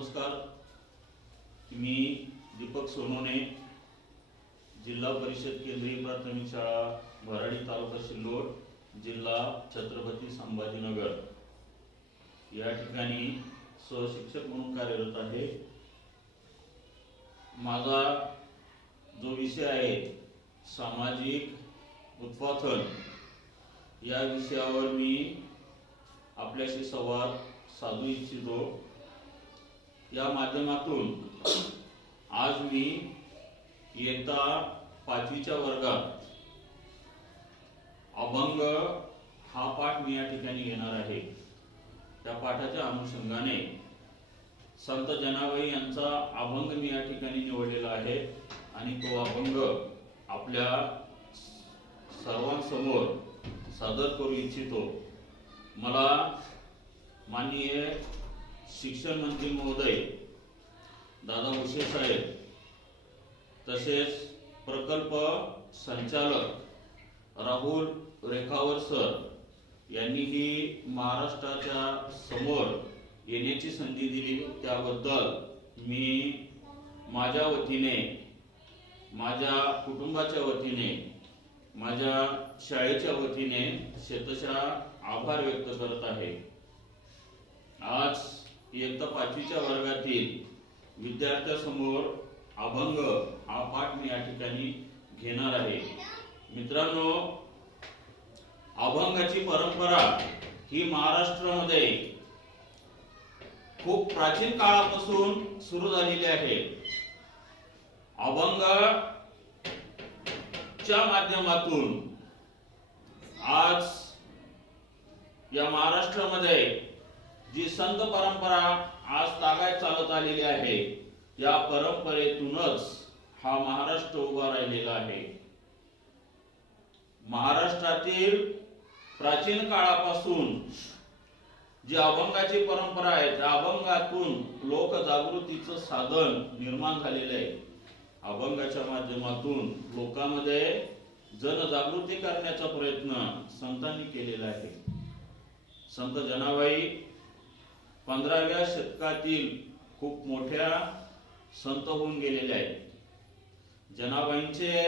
नमस्कार. मी दीपक सोनोने, जिल्हा परिषद केंद्रीय प्राथमिक शाळा भराडी, तालुका सिल्लोड, जिल्हा छत्रपती संभाजीनगर या ठिकाणी सहशिक्षक म्हणून कार्यरत आहे. माझा जो विषय आहे सामाजिक उत्पादन या विषयावर मी आपल्याशी संवाद साधू इच्छितो. या माध्यमातून आज मी इयत्ता 5वीच्या वर्गात अभंग हा पाठ मी या ठिकाणी घेणार आहे. त्या पाठाच्या अनुषंगाने संत जनाबाई यांचा अभंग मी या ठिकाणी निवडलेला आहे आणि तो अभंग आपल्या सर्वांसमोर सादर करू इच्छितो. मला माननीय शिक्षण मंत्री महोदय दादा भुसे साहेब, तसेच प्रकल्प संचालक राहुल रेखावर सर यांनीही महाराष्ट्राच्या समोर येण्याची संधी दिली. त्याबद्दल मी माझ्या वतीने, माझ्या कुटुंबाच्या वतीने, माझ्या शाळेच्या वतीने शतशः आभार व्यक्त करत आहे. आज इयत्ता 5वीच्या वर्गातील विद्यार्थ्यांसमोर अभंग हा पाठ मी या ठिकाणी घेणार आहे. मित्रांनो, अभंगाची परंपरा ही महाराष्ट्रामध्ये खूप प्राचीन काळापासून सुरू झालेली आहे. अभंगाच्या माध्यमातून आज या महाराष्ट्रामध्ये जी संत परंपरा आज तागायत चालत आलेली आहे, त्या परंपरेतूनच हा महाराष्ट्र उभा राहिलेला आहे. महाराष्ट्रातील प्राचीन काळापासून जी अभंगाची परंपरा आहे, त्या अभंगातून लोक जागृतीचं साधन निर्माण झालेलं आहे. अभंगाच्या माध्यमातून लोकांमध्ये जनजागृती करण्याचा प्रयत्न संतांनी केलेला आहे. संत जनाबाई 15व्या शतकातील खूप मोठ्या संत होऊन गेलेले आहेत. जनाबाईंचे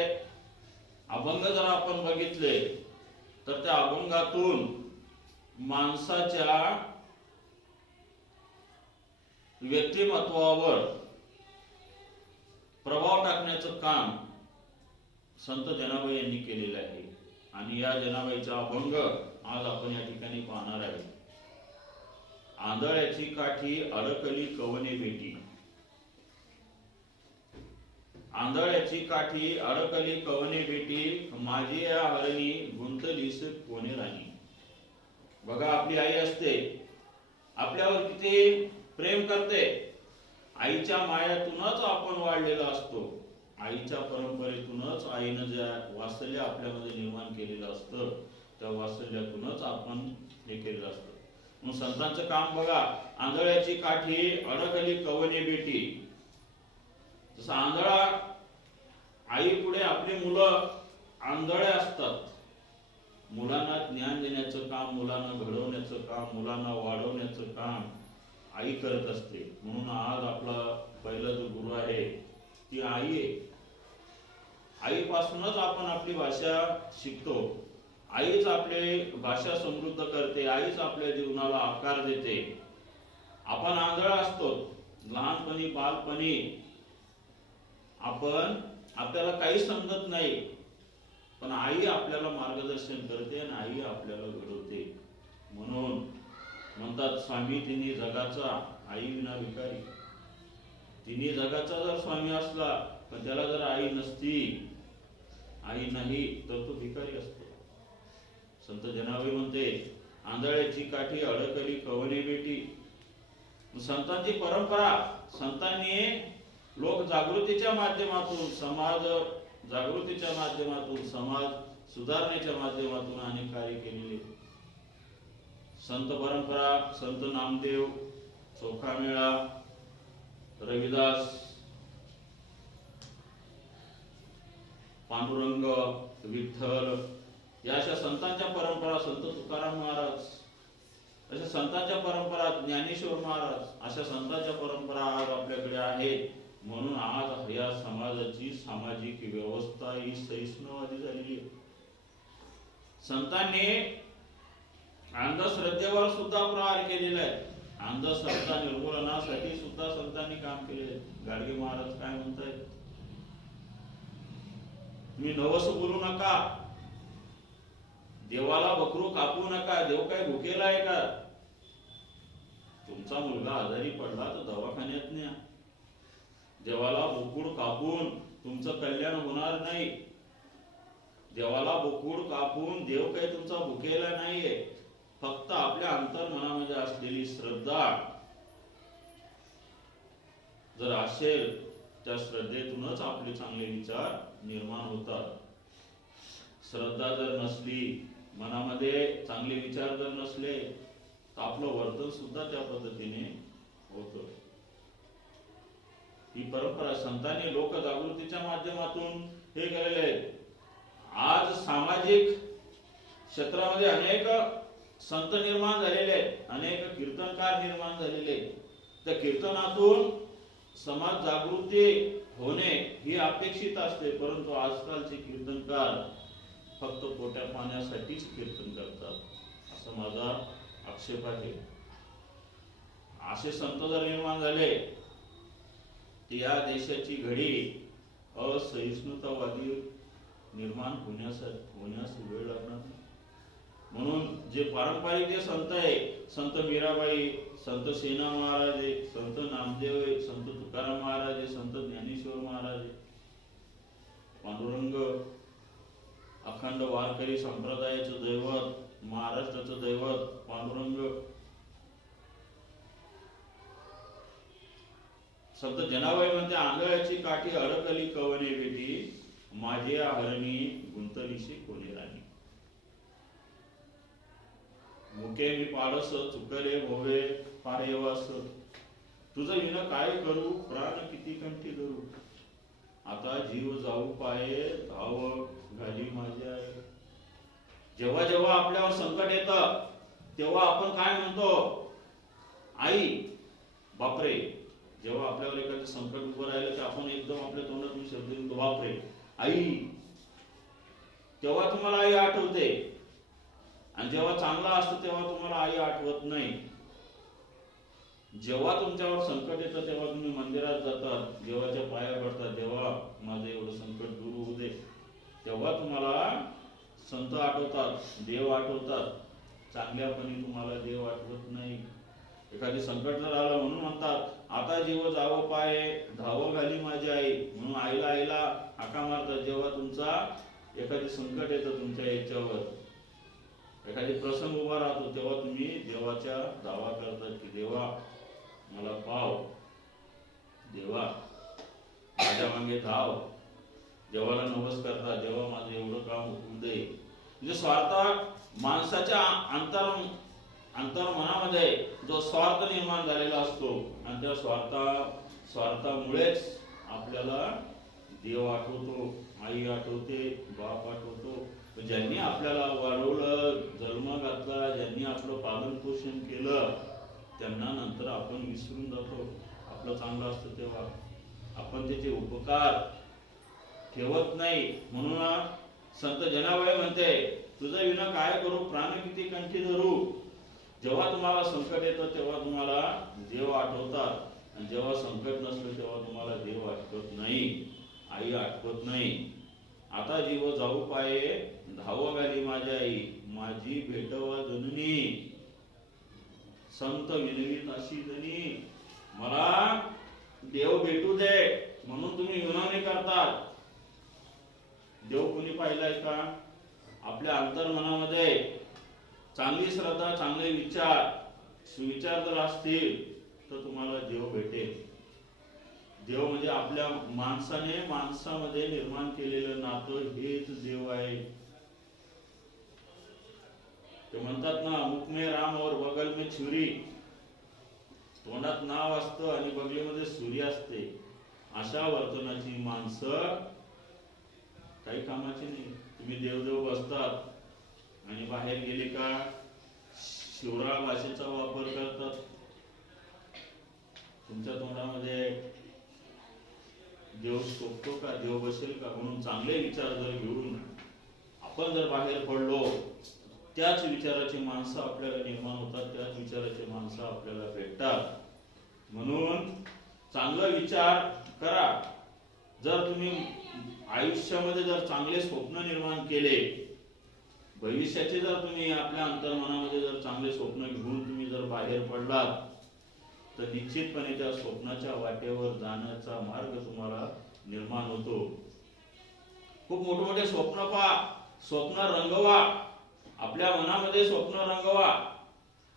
अभंग जर आपण बघितले तर त्या अभंगातून माणसाच्या व्यक्तिमत्वावर प्रभाव टाकण्याचं काम संत जनाबाई यांनी केलेलं आहे. आणि या जनाबाईचा अभंग आज आपण या ठिकाणी पाहणार आहे. आंधळ्याची काठी अडकली कवने भेटी, आंधळ्याची काठी अडकली कवने भेटी, माझी या हरणी गुंतलीस कोणे राणी. बघा, आपली आई असते, आपल्यावर किती प्रेम करते. आईच्या मायातूनच आपण वाढलेला असतो. आईच्या परंपरेतूनच आईनं ज्या वात्सल्य आपल्यामध्ये निर्माण केलेलं असतं, त्या वात्सल्यातूनच आपण हे केलेलं असतं. मग संतांचं काम बघा, आंधळ्याची काठी अडकली कवने भेटी. जसं आंधळा आई पुढे आपली मुलं आंधळे असतात. मुलांना ज्ञान देण्याचं काम, मुलांना घडवण्याचं काम, मुलांना वाढवण्याचं काम आई करत असते. म्हणून आज आपला पहिला जो गुरु आहे ती आई आहे. आईपासूनच आपण आपली भाषा शिकतो. आईच आपली भाषा समृद्ध करते. आईच आपल्या जीवनाला आकार देते. आपण आंधळ असतो लहानपणी, बालपणी आपल्याला काही समजत नाही, पण आई आपल्याला मार्गदर्शन करते आणि आई आपल्याला घडवते. म्हणून म्हणतात, स्वामी तिन्ही जगाचा, आई विना भिकारी. तिन्ही जगाचा जर स्वामी असला पण त्याला जर आई नसती, आई नाही, तर तो भिकारी असतो. संत जनाबाई म्हणते, आंधळ्याची काठी अडकली कवने भेटी. संतांची परंपरा, संतांनी लोक जागृतीच्या माध्यमातून, समाज जागृतीच्या माध्यमातून, समाज सुधारण्याच्या माध्यमातून अनेक कार्य केलेले. संत परंपरा, संत नामदेव, चोखामेळा, रविदास, पांडुरंग, विठ्ठल, या अशा संतांच्या परंपरा, संत तुकाराम महाराज, अशा संतांच्या परंपरा, ज्ञानेश्वर महाराज अशा संतांच्या परंपरा आज आपल्याकडे आहेत. म्हणून आज या समाजाची सामाजिक व्यवस्था ही सहिष्णुवादी झालेली आहे. संतांनी अंधश्रद्धेवर सुद्धा प्रहार केलेला आहे. अंधश्रद्धा निर्मूलनासाठी सुद्धा संतांनी काम केलेले आहे. गाडगे महाराज काय म्हणतायत, तुम्ही नवस बोलू नका, देवाला बकरू कापू नका, देव काय भुकेला आहे का? तुमचा मुलगा आजारी पडला तर दवाखान्यात न्या. देवाला बोकूड कापून तुमचं कल्याण होणार नाही. देवाला बोकूड कापून देव काही तुमचा भुकेला नाहीये. फक्त आपल्या अंतर्मनामध्ये असलेली श्रद्धा जर असेल, त्या श्रद्धेतूनच आपले चांगले विचार निर्माण होतात. श्रद्धा जर नसली, मनामध्ये चांगले विचार जर नसले, तर आपलं वर्तन सुद्धा त्या पद्धतीने होतं. ही परंपरा संतांनी लोकजागृतीच्या माध्यमातून हे केलेले आहे. आज सामाजिक क्षेत्रामध्ये अनेक संत निर्माण झालेले आहेत, अनेक कीर्तनकार निर्माण झालेले आहेत. त्या कीर्तनातून समाज जागृती होणे ही अपेक्षित असते, परंतु आजकालचे कीर्तनकार फक्त पोट्या पाण्यासाठीच कीर्तन करतात, असा माझा आक्षेप आहे. असे संत जर निर्माण झाले तर या देशाची घडी असहिष्णुतावादी निर्माण होण्यास वेळ लागणार. म्हणून जे पारंपरिक जे संत आहे, संत मीराबाई, संत सेना महाराज आहे, संत नामदेव आहे, संत तुकाराम महाराज आहे, संत ज्ञानेश्वर महाराज आहे, पांडुरंग अखंड वारकरी संप्रदायाचं दैवत, महाराष्ट्राचं दैवत पांडुरंग, संत जनाबाई म्हणते, आंधळ्याची काठी अडकली कवने बेटी, माझे हरणी गुंतलीशी कोणी राणी. मुके मी पाडस चुकले भोवे पारेवास, तुझं विन काय करू प्राण किती कंठी धरू. आता जीव जाऊ पाये धाव घाली माझ्या. जेव्हा जेव्हा आपल्यावर संकट येतं तेव्हा आपण काय म्हणतो, आई बापरे. जेव्हा आपल्यावर एखादं संकट उभं राहिलं तर आपण एकदम आपल्या तोंडातून शब्द येतो, बापरे आई. तेव्हा तुम्हाला आई आठवते, आणि जेव्हा चांगला असतं तेव्हा तुम्हाला आई आठवत नाही. जेव्हा तुमच्यावर संकट येतं तेव्हा तुम्ही मंदिरात जातात, देवाच्या पाया पडतात, देवा माझं एवढं संकट दूर होऊ दे. तेव्हा तुम्हाला संत आठवतात, देव आठवतात. चांगल्यापणी तुम्हाला देव आठवत नाही. एखादी संकट जर आलं म्हणून म्हणतात, आता जीव जावं पाये धावं घाली माझी आई. म्हणून आईला आईला हाका मारतात. जेव्हा तुमचा एखादी संकट येतं तुमच्या याच्यावर, एखादी प्रसंग उभा राहतो, तेव्हा तुम्ही देवाच्या दावा करतात की देवा मला पाव, देवा माझ्या मागे धाव. देवाला नवस करतात, देवा माझं एवढं काम होऊ दे. म्हणजे स्वार्थ माणसाच्या अंतर्मनामध्ये जो स्वार्थ निर्माण झालेला असतो, आणि त्या स्वार्थामुळेच आपल्याला देव आठवतो, आई आठवते, बाप आठवतो. ज्यांनी आपल्याला वाढवलं, जन्म घातला, ज्यांनी आपलं पालन पोषण केलं, त्यांना नंतर आपण विसरून जातो. आपलं चांगलं असतं तेव्हा आपण त्याचे उपकार ठेवत नाही. म्हणून संत जनाबाई म्हणते, तुझं विना काय करू प्राण किती कंठी धरू. जेव्हा तुम्हाला संकट येतं तेव्हा तुम्हाला देव आठवतात, आणि जेव्हा संकट नसलं तेव्हा तुम्हाला देव आठवत नाही, आई आठवत नाही. आता जीव जाऊ पाये धाव घाली माझ्या आई, माझी भेटवा जननी. संत विनवीत अशी जनी, मला देव भेटू दे म्हणून तुम्ही विनवणी करतात. देव कोणी पाहिलाय का? आपल्या अंतर्मनामध्ये चांगली श्रद्धा, चांगले विचार, सुविचार जर असतील तर तुम्हाला देव भेटेल. देव म्हणजे आपल्या माणसाने माणसामध्ये निर्माण केलेलं नातं हेच देव आहे. ते म्हणतात ना, मुख में राम और बगल में छुरी. तोंडात नाव असतं आणि बगलीमध्ये सुरी असते. अशा वर्तनाची माणसं काही कामाची नाही. तुम्ही देवदेव बसतात आणि बाहेर गेले का शिवराळ भाषेचा वापर करतात. तुमच्या तोंडामध्ये देव शोभतो का, देव बसेल का म्हणून चांगले विचार जर घेऊन आपण जर बाहेर पडलो, त्याच विचाराची माणसं आपल्याला निर्माण होतात, त्याच विचाराची माणसं आपल्याला भेटतात. म्हणून चांगला विचार करा. जर तुम्ही आयुष्यामध्ये जर चांगले स्वप्न निर्माण केले, भविष्याचे जर तुम्ही आपल्या अंतर्मनामध्ये जर चांगले स्वप्न घेऊन तुम्ही जर बाहेर पडलात, तर निश्चितपणे त्या स्वप्नाच्या वाटेवर जाण्याचा मार्ग तुम्हाला निर्माण होतो. खूप मोठे स्वप्न पहा, स्वप्न रंगवा, आपल्या मनामध्ये स्वप्न रंगवा.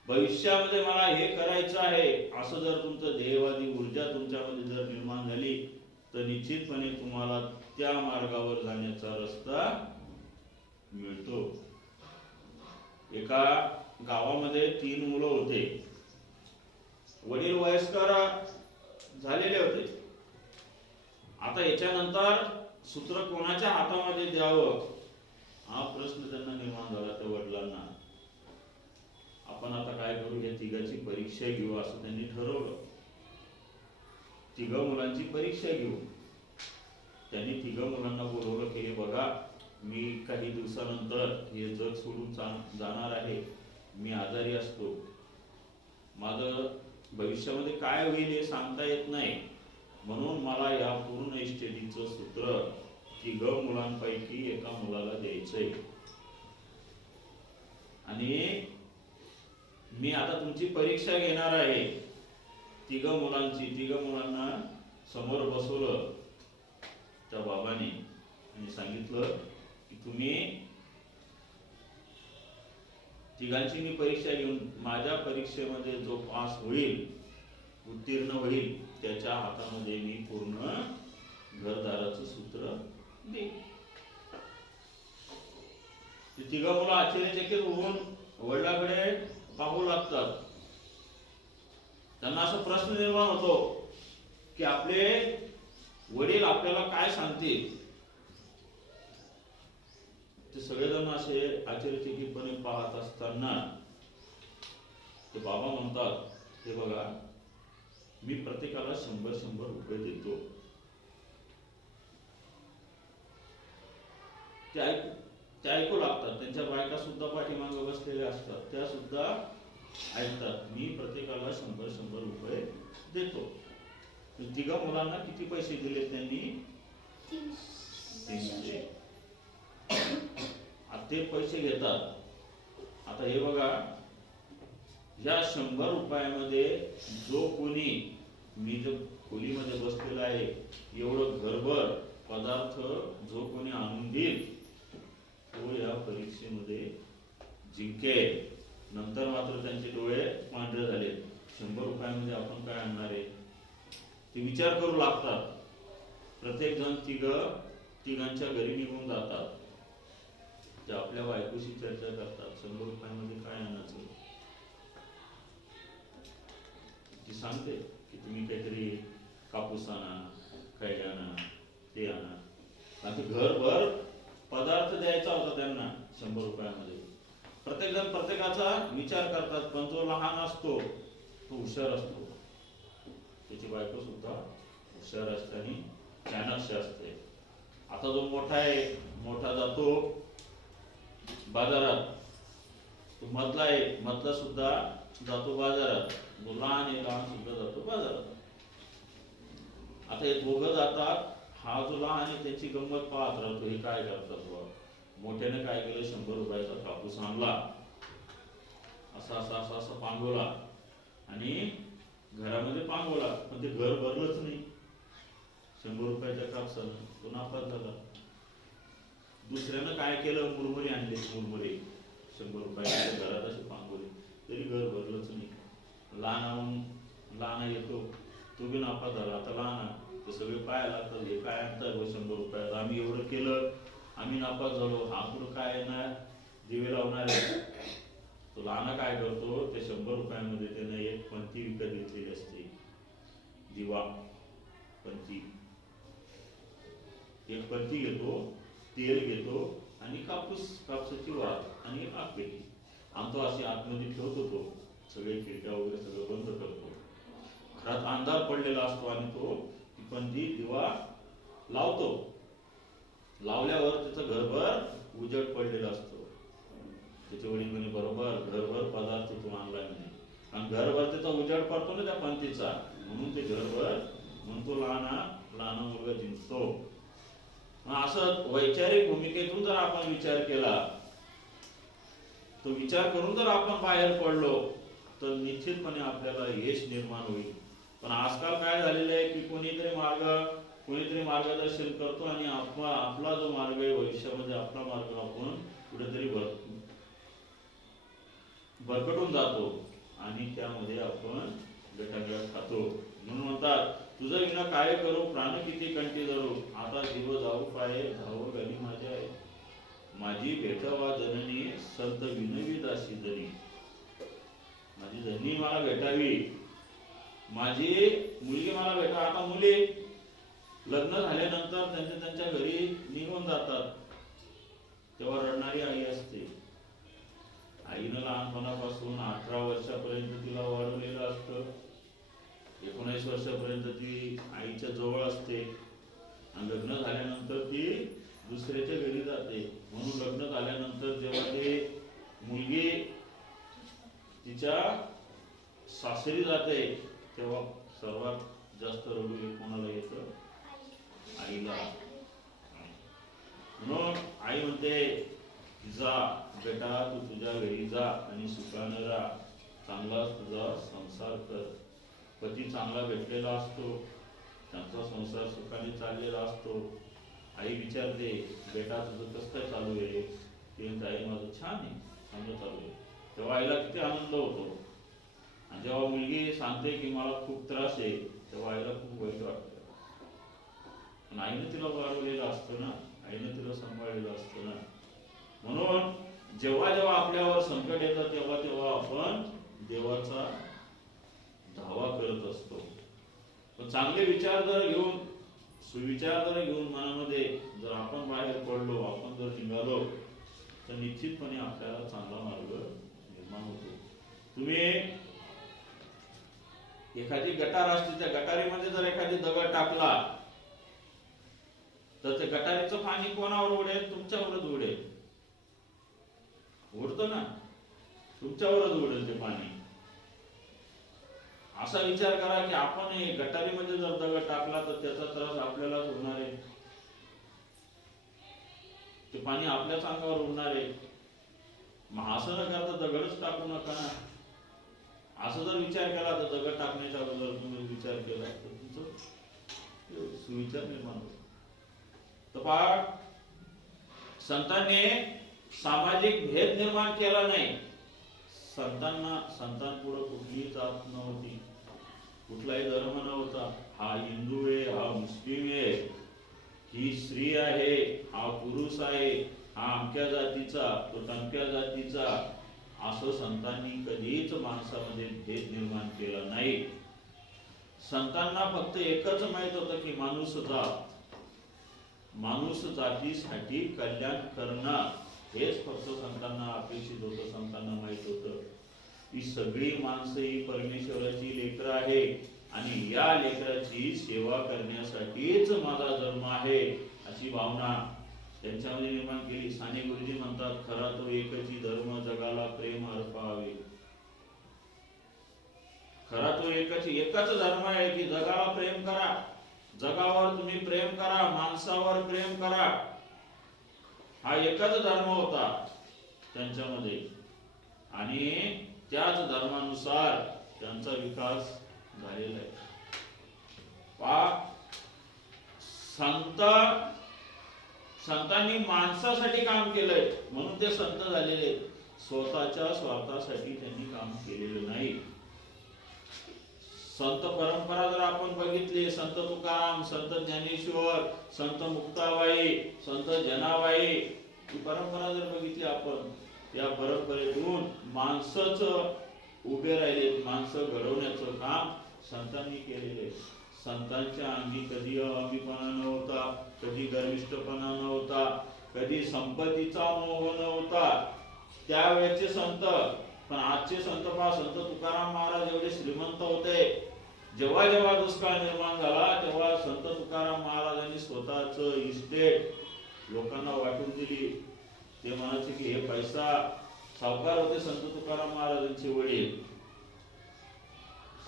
भविष्यामध्ये मला हे करायचं आहे असं जर तुमचं ध्येयवादी ऊर्जा तुमच्यामध्ये जर निर्माण झाली, तर निश्चितपणे तुम्हाला त्या मार्गावर जाण्याचा रस्ता मिळतो. एका गावामध्ये 3 मुलं होते. वडील वयस्कर झालेले होते. आता याच्यानंतर सूत्र कोणाच्या हातामध्ये द्यावं हा प्रश्न त्यांना निर्माण झाला त्या वडिलांना. आपण आता काय करू, या तिघाची परीक्षा घेऊ असं त्यांनी ठरवलं. 3 मुलांची परीक्षा घेऊ. त्यांनी 3 मुलांना बोलवलं की हे बघा, मी काही दिवसानंतर हे जग सोडून जाणार आहे. मी आजारी असतो. माझं भविष्यामध्ये काय होईल हे सांगता येत नाही. म्हणून मला या पूर्ण इस्टेटीचं सूत्र 3 मुलांपैकी एका मुलाला द्यायचंय. आणि मी आता तुमची परीक्षा घेणार आहे. 3 मुलांना समोर बसवलं त्या बाबाने आणि सांगितलं की तुम्ही तिघांची मी परीक्षा घेऊन माझ्या परीक्षेमध्ये जो पास होईल, उत्तीर्ण होईल, त्याच्या हातामध्ये मी पूर्ण घरदाराचं सूत्र देईन. 3 मुलं आश्चर्यचकित होऊन वडिलांकडे पाहू लागतात. त्यांना असा प्रश्न निर्माण होतो की आपले वडील आपल्याला काय सांगतील. ते सगळेजण असे आश्चर्यचकितपणे पाहत असताना ते बाबा म्हणतात, हे बघा, मी प्रत्येकाला 100 रुपये देतो. ते ऐकू लागतात. त्यांच्या बायका सुद्धा पाठीमागे बसलेल्या असतात, त्या सुद्धा ऐकतात. मी प्रत्येकाला 100 रुपये देतो. 3 मुलांना किती पैसे दिले त्यांनी? 300. ते पैसे घेतात. आता हे बघा, या 100 रुपयामध्ये जो कोणी, मी जो खोलीमध्ये बसलेला आहे एवढं घरभर पदार्थ जो कोणी आणून देईल तो या परीक्षेमध्ये जिंकेल. नंतर मात्र त्यांचे डोळे पांढरे झाले. 100 रुपयामध्ये आपण काय आणणार आहे? ते विचार करू लागतात. प्रत्येक जण तिघांच्या घरी निघून जातात. ते आपल्या बायकोशी चर्चा करतात, 100 रुपयामध्ये काय आणायचं. ती सांगते की तुम्ही काहीतरी कापूस आणा, काही आणा, ते आणा. आणि घरभर पदार्थ द्यायचा होता त्यांना 100 रुपयामध्ये. प्रत्येक जण प्रत्येकाचा विचार करतात. पण जो लहान असतो तो हुशार असतो. त्याची बायको सुद्धा हुशार असते आणि चाणक्य असते. आता जो मोठा आहे, मोठा जातो बाजारात. तो मधला आहे, मधला सुद्धा जातो बाजारात. जो लहान आहे, लहान सुद्धा जातो बाजारात. आता हे दोघं जातात. हा जो लहान आहे त्याची गंमत पाहत राहतो, हे काय करतात बा. मोठ्याने काय केलं, 100 रुपयाचा कापूस आणला, असा पांगवला आणि घरामध्ये पांगवला. पण ते घर भरलंच नाही. 100 रुपयाच्या कापसानं तो नापास झाला. दुसऱ्यानं काय केलं, मुरमुरे आणले. मुरमुरे 100 रुपयाच्या घरात असे पांगवले, तरी घर भरलंच नाही. लहान येतो, तो बी नापास झाला. आता लहान ते सगळे पाया लागतात, हे काय आणतात 100 रुपयात, आम्ही एवढं केलं, आम्ही नापास झालो, हा पुढं काय ना दिवे लावणार आहे. तो लहान काय करतो, ते 100 रुपयामध्ये त्याने एक पंथी विकत घेतलेली असते. दिवा पंथी, एक पंथी घेतो, तेल घेतो आणि कापसाची वात आणि एक आग पेटी. आणतो अशी आतमध्ये ठेवतो, तो सगळे खिडक्या वगैरे सगळं बंद करतो. घरात अंधार पडलेला असतो आणि तो पणजी दिवा लावतो. लावल्यावर त्याचं घरभर उजेड पडलेला असतो. त्याचे वडील म्हणे बरोबर घरभर पदार्थ तू आणलाय म्हणे, आणि घरभर त्याचा उजेड पडतो ना त्या पंथीचा, म्हणून ते घरभर म्हणतो लहान मुलगा जिंकतो. असं वैचारिक भूमिकेतून जर आपण विचार केला, तो विचार करून जर आपण बाहेर पडलो तर निश्चितपणे आपल्याला यश निर्माण होईल. पण आजकाल काय झालेलं आहे की कोणीतरी मार्गदर्शन करतो आणि आपला जो मार्ग आहे भविष्यामध्ये, आपला मार्ग आपण कुठेतरी भरकटून जातो आणि त्यामध्ये आपण गटांगट खातो. म्हणून म्हणतात तुझं विना काय करू, प्राण किती कंठी धरू, आता जीव जाऊ पाये धाव गली माझ्या आहे. माझी भेटावा जननी संत विनवी दासी जनी. माझी जननी मला भेटावी, माझी मुलगी मला भेटा. आता मुली लग्न झाल्यानंतर त्यांच्या घरी निघून जातात, तेव्हा रडणारी आई असते. आईनं लहानपणापासून 18 वर्षापर्यंत तिला वाढवलेलं असतं. 19 वर्षापर्यंत ती आईच्या जवळ असते आणि लग्न झाल्यानंतर ती दुसऱ्याच्या घरी जाते. म्हणून लग्न झाल्यानंतर जेव्हा ते मुलगी तिच्या सासरी जाते तेव्हा सर्वात जास्त रडू कोणाला येतं? आईला. म्हणून आई म्हणते जा बेटा, तू तुझ्या घरी जा आणि सुखाने राहा, चांगला तुझा संसार कर. पती चांगला भेटलेला असतो, त्यांचा संसार सुखाने चाललेला असतो. आई विचारते बेटा तुझं कसं काय चालू आहे? ती म्हणते आई माझं छान आहे, चांगलं चालू आहे. तेव्हा आईला किती आनंद होतो. आणि जेव्हा मुलगी सांगते की मला खूप त्रास आहे, तेव्हा आईला खूप वाईट वाटतं. पण आईने तिला वाढवलेलं असतं ना, आईने तिला सांभाळलेलं असतं ना. म्हणून जेव्हा जेव्हा आपल्यावर संकट येतं तेव्हा आपण देवाचा धावा करत असतो. पण चांगले विचार जर घेऊन, सुविचार जर घेऊन मनामध्ये जर आपण बाहेर पडलो, आपण जर निघालो तर निश्चितपणे आपल्याला चांगला मार्ग निर्माण होतो. तुम्ही एखादी गटार असते, त्या गटारीमध्ये जर एखादी दगड टाकला तर त्या गटारीचं पाणी कोणावर उडेल? तुमच्यावरच उडेल. उडतं ना, तुमच्यावरच उडेल ते पाणी. असा विचार करा की आपण गटारीमध्ये जर दगड टाकला तर त्याचा त्रास आपल्यालाच होणार आहे, ते पाणी आपल्याच अंगावर उडणार आहे. मग असं न करता दगडच टाकू नका ना. असं जर विचार केला तर दगड टाकण्याच्या अगोदर तुम्ही विचार केला तर तुमचं सुविचार निर्माण होतो. तर पहा, संतांनी सामाजिक भेद निर्माण केला नाही. संतांपुढे कुठलीही जात नव्हती, कुठलाही धर्म नव्हता. हा हिंदू आहे, हा मुस्लिम आहे, ही स्त्री आहे, हा पुरुष आहे, हा अमक्या जातीचा, तो तमक्या जातीचा, असं संतांनी कधीच माणसामध्ये भेद निर्माण केला नाही. संतांना फक्त एकच माहित होतं की माणूस जातीसाठी कल्याण करणं हेच फक्त संतांना अपेक्षित होतं. संतांना माहित होतं की सगळी माणसं ही परमेश्वराची लेकरं आहे आणि या लेकराची सेवा करण्यासाठीच माझा जन्म आहे, अशी भावना त्यांच्यामध्ये निर्माण केली. साने गुरुजी म्हणतात खरा तो एकची धर्म जगाला प्रेम अर्पावे. खरा तो एकच धर्म आहे की जगाला प्रेम करा, जगावर तुम्ही प्रेम करा, माणसावर प्रेम करा. हा एकच धर्म होता त्यांच्यामध्ये आणि त्याच धर्मानुसार त्यांचा विकास झालेला आहे. संतांनी माणसासाठी काम केलंय म्हणून ते संत झालेले, स्वतःच्या स्वार्थासाठी त्यांनी काम केलेलं नाही. संत परंपरा जर आपण बघितली, संत तुकाराम, संत ज्ञानेश्वर, संत मुक्ताबाई, संत जनाबाई, ही परंपरा जर बघितली आपण, या परंपरेतून माणसंच उभे राहिले, माणसं घडवण्याचं काम संतांनी केलेले. संतांच्या अंगी कधी अहमीपणा नव्हता, कधी गर्विष्ठपणा नव्हता, कधी संपत्तीचा मोह नव्हता. त्यावेळेचे संत. पण आजचे संत पहा, संत तुकाराम महाराज एवढे श्रीमंत होते, जेव्हा जेव्हा दुष्काळ निर्माण झाला तेव्हा संत तुकाराम महाराजांनी स्वतःच इस्टेट लोकांना वाटून दिली. ते म्हणायचे की हे पैसा, सावकार होते संत तुकाराम महाराजांचे वडील,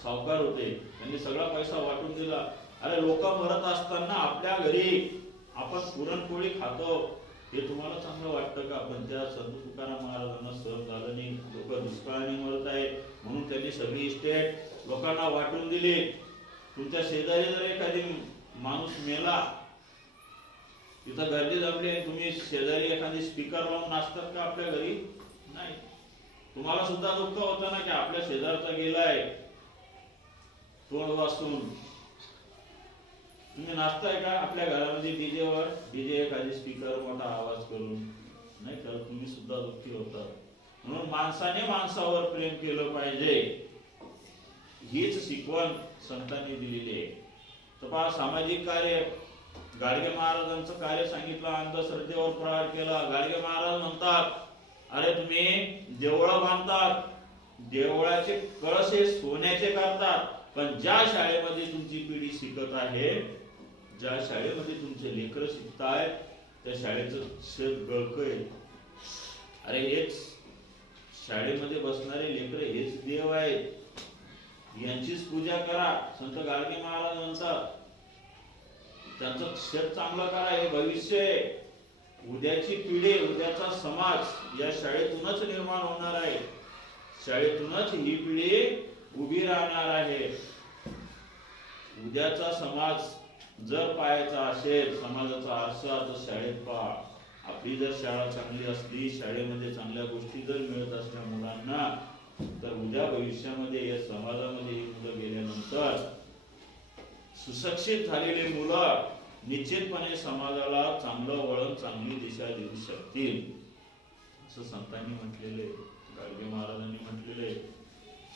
सावकार होते, त्यांनी सगळा पैसा वाटून दिला. अरे लोक मरत असताना आपल्या घरी आपण पुरणपोळी खातो, हे तुम्हाला चांगलं वाटतं का? पण त्या संत तुकाराम महाराजांना सहन झालं नाही. लोक दुष्काळाने मरत आहे म्हणून त्यांनी सगळी इस्टेट लोकांना वाटून दिली. तुमच्या शेजारी जर एखादी माणूस मेला, तिथं गर्दी जमली, तुम्ही शेजारी एखादी स्पीकर लावून नाचतात का आपल्या घरी? नाही. तुम्हाला सुद्धा दुःख होतं ना की आपल्या शेजारचा गेलाय, तोंड वाचून. तुम्ही नाचताय का आपल्या घरामध्ये डीजेवर? डीजे एखादी स्पीकर मोठा आवाज करून नाही तर तुम्ही सुद्धा दुःखी होता. म्हणून माणसाने माणसावर प्रेम केलं पाहिजे, हीच शिकवण संतांनी दिलेली आहे. तर पहा, सामाजिक कार्य, गाडगे महाराजांचं कार्य सांगितलं, अंधश्रद्धेवर प्रहार केला. गाडगे महाराज म्हणतात, अरे तुम्ही देवळं बांधतात, देवळाचे कळस हे सोन्याचे करतात, पण ज्या शाळेमध्ये तुमची पिढी शिकत आहे, ज्या शाळेमध्ये तुमचे लेकरं शिकतायत, त्या शाळेचं शेत गळकय. अरे हेच शाळेमध्ये बसणारे लेकर हेच देव आहेत, यांचीच पूजा करा. संत गाडगे महाराज म्हणतात, त्यांचं शेत चांगलं करा, हे भविष्य आहे. उद्याची पिढी, उद्याचा समाज या शाळेतूनच निर्माण होणार आहे, शाळेतूनच ही पिढी उभी राहणार आहे. उद्याचा समाज जर पाहायचा असेल, समाजाचा आरसा, तर शाळेत पहा. आपली जर शाळा चांगली असली, शाळेमध्ये चांगल्या गोष्टी जर मिळत असल्या मुलांना, तर उद्या भविष्यामध्ये या समाजामध्ये ही मुलं गेल्यानंतर सुशिक्षित झालेली मुलं निश्चितपणे समाजाला चांगलं वळण, चांगली दिशा देऊ शकतील, असं संतांनी म्हटलेले, गाडगे महाराजांनी म्हटलेले.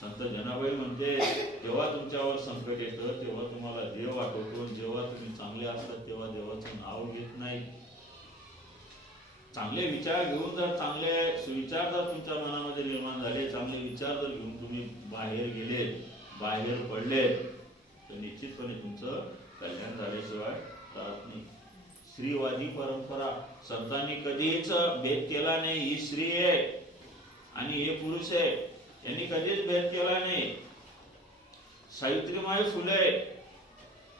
संत जनाबाई म्हणते, जेव्हा तुमच्यावर संकट येतं तेव्हा तुम्हाला देव आठवतो, जेव्हा तुम्ही चांगले असतात तेव्हा देवाचं नाव घेत नाही. चांगले विचार घेऊन जर, चांगले सुविचार जर तुमच्या मनामध्ये निर्माण झाले, चांगले विचार जर घेऊन तुम्ही बाहेर गेले, बाहेर पडले, तर निश्चितपणे तुमचं कल्याण झाल्याशिवाय राहत नाही. स्त्रीवादी परंपरा, संतांनी कधीच भेद केला नाही. ही स्त्री आहे आणि हे पुरुष आहे, यांनी कधीच भेद केला नाही. सावित्रीबाई फुले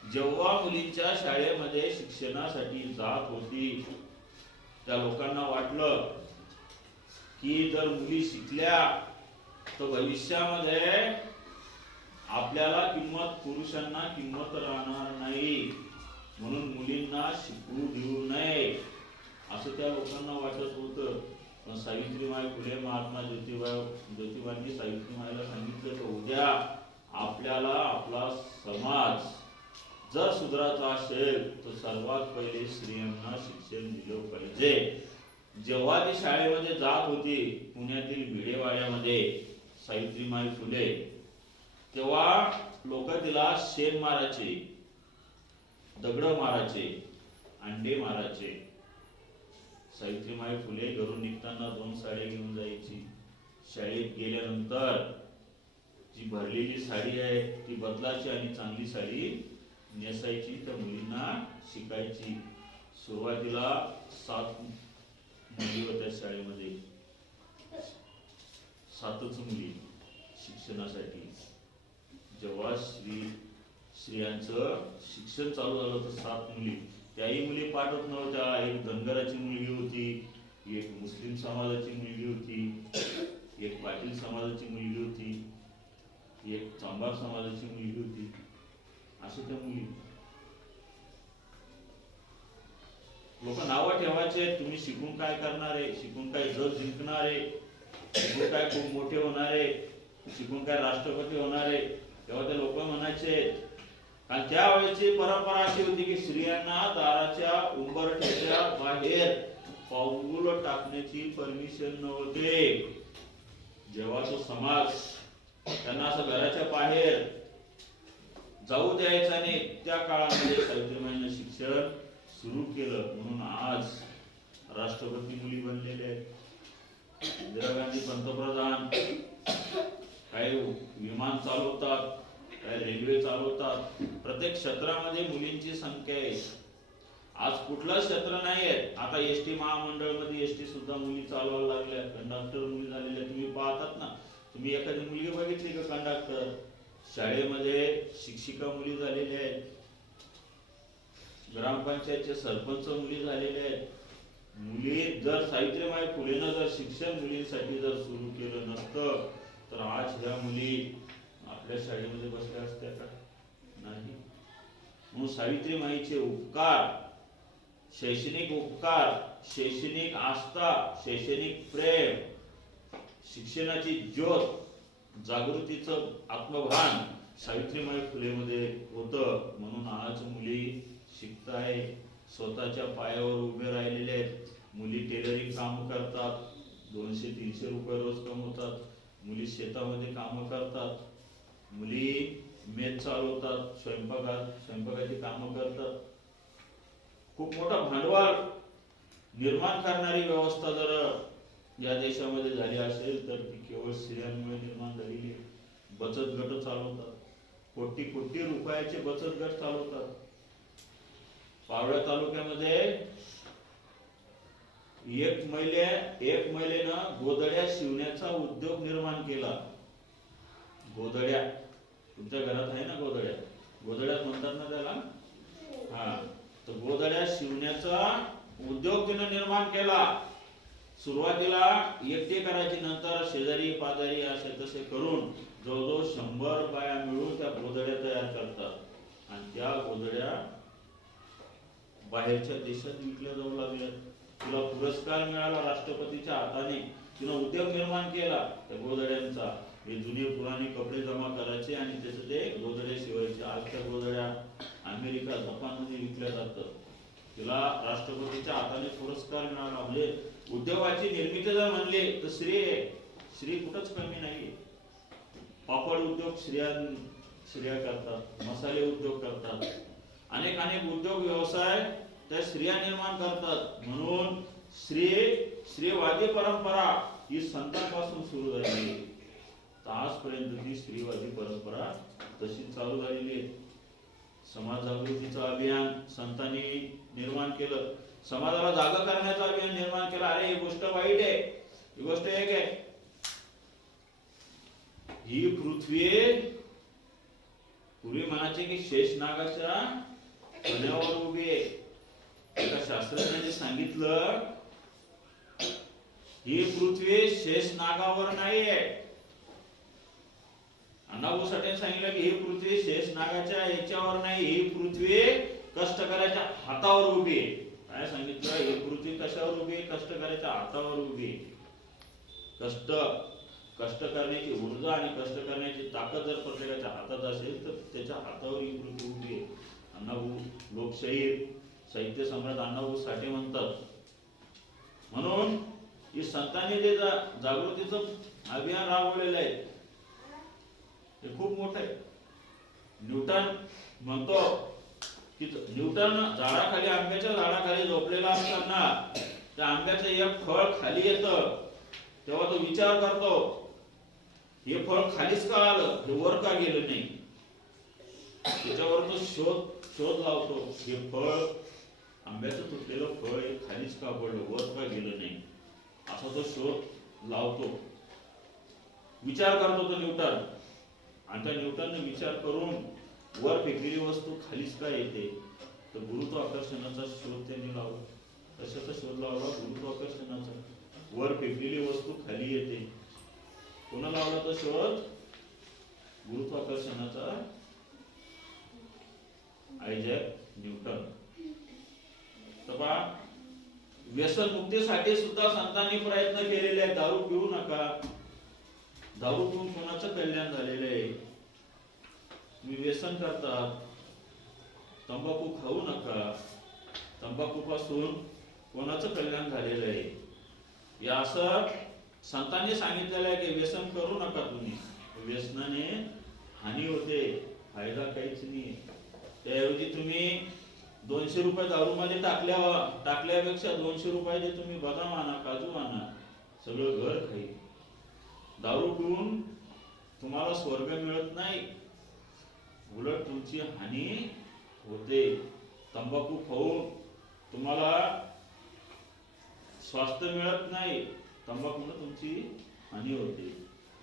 जेव्हा मुलींच्या शाळेमध्ये शिक्षणासाठी जात होती, त्या लोकांना वाटलं की जर मुली शिकल्या तर भविष्यामध्ये आपल्याला किंमत, पुरुषांना किंमत राहणार नाही, म्हणून मुलींना शिकू देऊ नये, असं त्या लोकांना वाटत होतं. पण सावित्रीबाई फुले, महात्मा ज्योतिबांनी सावित्रीबाईला सांगितलं की उद्या आपल्याला आपला समाज जर सुधारायचा असेल तर सर्वात पहिले स्त्रियांना शिक्षण दिलं पाहिजे. जेव्हा ती शाळेमध्ये जात होती पुण्यातील भिडेवाड्यामध्ये सावित्रीबाई फुले, तेव्हा लोक तिला शेण मारायचे, दगड मारायचे, अंडे मारायचे. सावित्रीबाई फुले घरून निघताना 2 साड्या घेऊन जायची. शाळेत गेल्यानंतर जी भरलेली साडी आहे ती बदलायची आणि चांगली साडी नेसायची, त्या मुलींना शिकायची. सुरुवातीला 7 मुली होत्या शाळेमध्ये, 7च मुली शिक्षणासाठी. जेव्हा स्त्रियांचं शिक्षण चालू झालं तर 7 मुली, त्याही मुली पाठवत नव्हत्या. एक धनगराची मुलगी होती, एक मुस्लिम समाजाची मुलगी होती, एक पाटील समाजाची मुलगी होती, एक चांभार समाजाची मुलगी होती, अशा त्या मुली. लोक नावं ठेवायचे, तुम्ही शिकून काय करणार आहे, शिकून काय जग जिंकणार आहे, शिकून काय खूप मोठे होणार आहे, शिकून काय राष्ट्रपती होणार आहे. तेव्हा ते लोक म्हणायचे, कारण त्यावेळेची परंपरा अशी होती की स्त्रियांना दाराच्या उंबरठ्याच्या बाहेर पाऊल टाकण्याची परमिशन नव्हते. जेव्हा तो समाज त्यांना असं घराच्या बाहेर जाऊ द्यायचा नाही, त्या काळामध्ये सावित्रीबाईंनी शिक्षण सुरू केलं. म्हणून आज राष्ट्रपती मुली बनलेले आहेत. इंदिरा गांधी पंतप्रधान, काही विमान चालवतात, काही रेल्वे चालवतात. प्रत्येक क्षेत्रामध्ये मुलींची संख्या आहे. आज कुठलं क्षेत्र नाही आहे. आता एसटी महामंडळ मध्ये एसटी सुद्धा मुली चालवायला लागल्या, कंडक्टर मुली झालेल्या. तुम्ही पाहतात ना, तुम्ही एखादी मुलगी बघितली का कंडक्टर? शाळेमध्ये शिक्षिका मुली झालेल्या आहेत, ग्रामपंचायतचे सरपंच मुली झालेले आहेत. मुली जर सावित्रीबाई फुलेनं जर शिक्षण मुलींसाठी जर सुरू केलं नसतं तर आज ह्या मुली आपल्या शाळेमध्ये बसल्या असत्या का? नाही. म्हणून सावित्रीबाईंचे उपकार, शैक्षणिक उपकार, शैक्षणिक आस्था, शैक्षणिक प्रेम, शिक्षणाची ज्योत, जागृतीचं आत्मभान सावित्रीबाई फुलेमध्ये होतं. म्हणून आज मुली शिकताय, स्वतःच्या पायावर उभे राहिलेले आहेत. मुली टेलरिंग काम करतात, 200-300 रुपये रोज कमवतात. मुली शेतामध्ये काम करतात, मुली मेस चालवतात, स्वयंपाकाची कामं करतात. खूप मोठा भांडवल निर्माण करणारी व्यवस्था जर या देशामध्ये झाली असेल तर ती केवळ स्त्रियांमुळे निर्माण झालेली. बचत गट चालवतात, कोटी कोटी रुपयाचे बचत गट चालवतात. पावळा तालुक्यामध्ये एक महिलेनं गोधड्या शिवण्याचा उद्योग निर्माण केला. गोधड्या तुमच्या घरात आहे ना, गोधड्यात म्हणतात ना त्याला. हा, तर गोधड्या शिवण्याचा उद्योग तिने निर्माण केला. सुरुवातीला एकटे करायची, नंतर शेजारी पाजारी असे तसे करून जवळजवळ 100 बाया मिळून त्या गोधड्या तयार करतात आणि त्या गोधड्या बाहेरच्या देशात विकल्या जाऊ लागल्या. तिला पुरस्कार मिळाला राष्ट्रपतीच्या हाताने. तिने उद्योग निर्माण केला त्या गोधड्यांचा. हे जुने पुराणे कपडे जमा करायचे आणि त्याचे ते गोधड्या शिवायचे. आज त्या गोधड्या अमेरिका, जपानमध्ये विकल्या जातात. तिला राष्ट्रपतीच्या हाताने पुरस्कार मिळाला. म्हणजे उद्योगाची निर्मिती जर म्हणले तर स्त्री कुठंच कमी नाही. पापड उद्योग स्त्रिया करतात, मसाले उद्योग करतात, अनेक उद्योग व्यवसाय त्या स्त्रिया निर्माण करतात. म्हणून स्त्रीवादी परंपरा ही संतांपासून सुरू झाली. आजपर्यंत ती स्त्रीवादी परंपरा तशी चालू झालेली आहे. समाज जागृतीचं अभियान संतांनी निर्माण केलं. समाजाला जागा करण्याचं अभियान निर्माण केलं. अरे ही गोष्ट वाईट आहे, ही गोष्ट एक आहे. ही पृथ्वी पूर्वी म्हणायचे की शेषनागाच्या कण्यावर उभी आहे. एका शास्त्रज्ञाने सांगितलं ही पृथ्वी शेषनागावर नाहीये. अण्णाभाऊ साठे सांगितलं की ही पृथ्वी शेषनागाच्या याच्यावर नाही, ही पृथ्वी कष्टकऱ्याच्या हातावर उभी आहे. काय सांगितलं? ही पृथ्वी कशावर उभी आहे? कष्टकऱ्याच्या हातावर उभी आहे. कष्ट करण्याची ऊर्जा आणि कष्ट करण्याची ताकद जर प्रत्येकाच्या हातात असेल तर त्याच्या हातावर ही पृथ्वी उभी आहे. अण्णाभाऊ लोकशाहीर, साहित्य सम्राट अण्णाभाऊ साठे म्हणतात. म्हणून ही संतांनी जे जागृतीचं अभियान राबवलेलं आहे हे खूप मोठं आहे. न्यूटन म्हणतो की न्यूटन झाडाखाली, आंब्याच्या झाडाखाली झोपलेला असताना त्या आंब्याचं एक फळ खाली येतं तेव्हा तो विचार करतो हे फळ खालीच का आलं, हे वर का गेलं नाही. त्याच्यावर तो शोध लावतो. हे फळ, आंब्याचं तुटलेलं फळ हे खालीच का पडलं, वर का गेलं नाही, असा तो शोध लावतो. विचार करतो तो न्यूटन. आणि त्या न्यूटनने विचार करून वर फेकलेली वस्तू खालीच का येते, तर गुरुत्वाकर्षणाचा शोध त्यांनी लावला. कशाचा शोध लावला? गुरुत्वाकर्षणाचा. वर फेकलेली वस्तू खाली येते. कोणा लावला तो शोध? गुरुत्वाकर्षणाचा आयझॅक न्यूटन. तर व्यसन मुक्तीसाठी सुद्धा संतांनी प्रयत्न केलेले आहेत. दारू पिऊ नका. दारू पिऊन कोणाचं कल्याण झालेलं आहे? तुम्ही व्यसन करतात. तंबाखू खाऊ नका. तंबाखू पासून कोणाचं कल्याण झालेलं आहे? या असं संतांनी सांगितलेलं आहे की व्यसन करू नका तुम्ही. व्यसनाने हानी होते, फायदा काहीच नाही. त्याऐवजी तुम्ही 200 रुपये दारू मध्ये टाकल्यापेक्षा 200 रुपयाचे तुम्ही बदाम आणा, काजू आणा, सगळं घर खाईल. दारू पिऊन तुम्हाला स्वर्ग मिळत नाही, उलट तुमची हानी होते. तंबाखू खाऊन तुम्हाला स्वास्थ्य मिळत नाही, तंबाखूने तुमची हानी होते,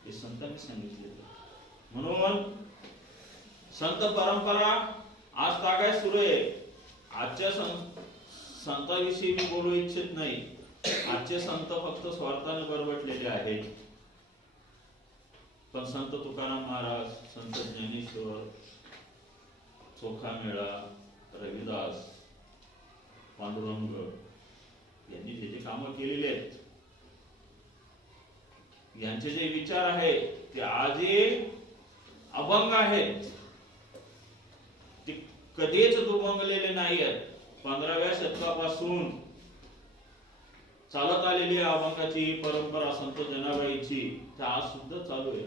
हे संतांनी सांगितले. म्हणून संत परंपरा आज तागाय सुरू आहे. आजच्या संतांविषयी मी बोलू इच्छित नाही. आजचे संत फक्त स्वार्थाने बरबटलेले आहेत. पण संत तुकाराम महाराज, संत ज्ञानेश्वर, चोखामेळा, रविदास, पांडुरंग यांनी जे जे कामं केलेले आहेत, यांचे जे विचार आहेत ते आजही अभंग आहेत. ते कधीच दुभंगलेले नाही आहेत. 15व्या शतकापासून चालत आलेली अभंगाची परंपरा संत जनाबाईची त्या आज सुद्धा चालू आहे.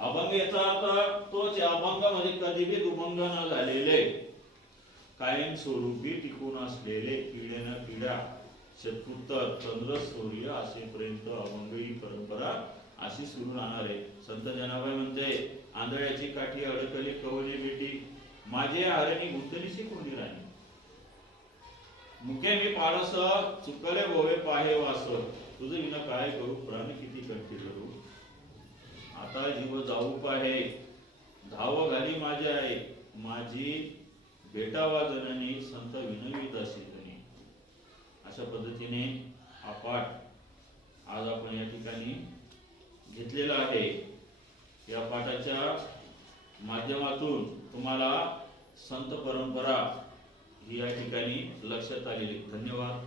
अभंग याचा अर्थ तोच अभंग म्हणजे कधी बी दुभंग न झालेले, कायम स्वरूपी टिकून असलेले, पिढ्यानं पिढ्या शतपुत्तर चंद्र सूर्य असेपर्यंत अभंग ही परंपरा अशी सुरू राहणार आहे. संत जनाबाई म्हणते, आंधळ्याची काठी अडकली कवली बेटी, माझे हरणी गुंतलीशी कोणी राणी. मुके मी पाडस चुकले भोवे पाहे वास, तुझं विना काय करू प्राण किती करते करू. आता जीव जाऊ पाहे धाव घाली माझे आहे, माझी भेटावा जननी संत विनवी दासी धनी. अशा पद्धतीने हा पाठ आज आपण या ठिकाणी घेतलेला आहे. या पाठाच्या माध्यमातून तुम्हाला संत परंपरा ही या ठिकाणी लक्षात आलेली. धन्यवाद.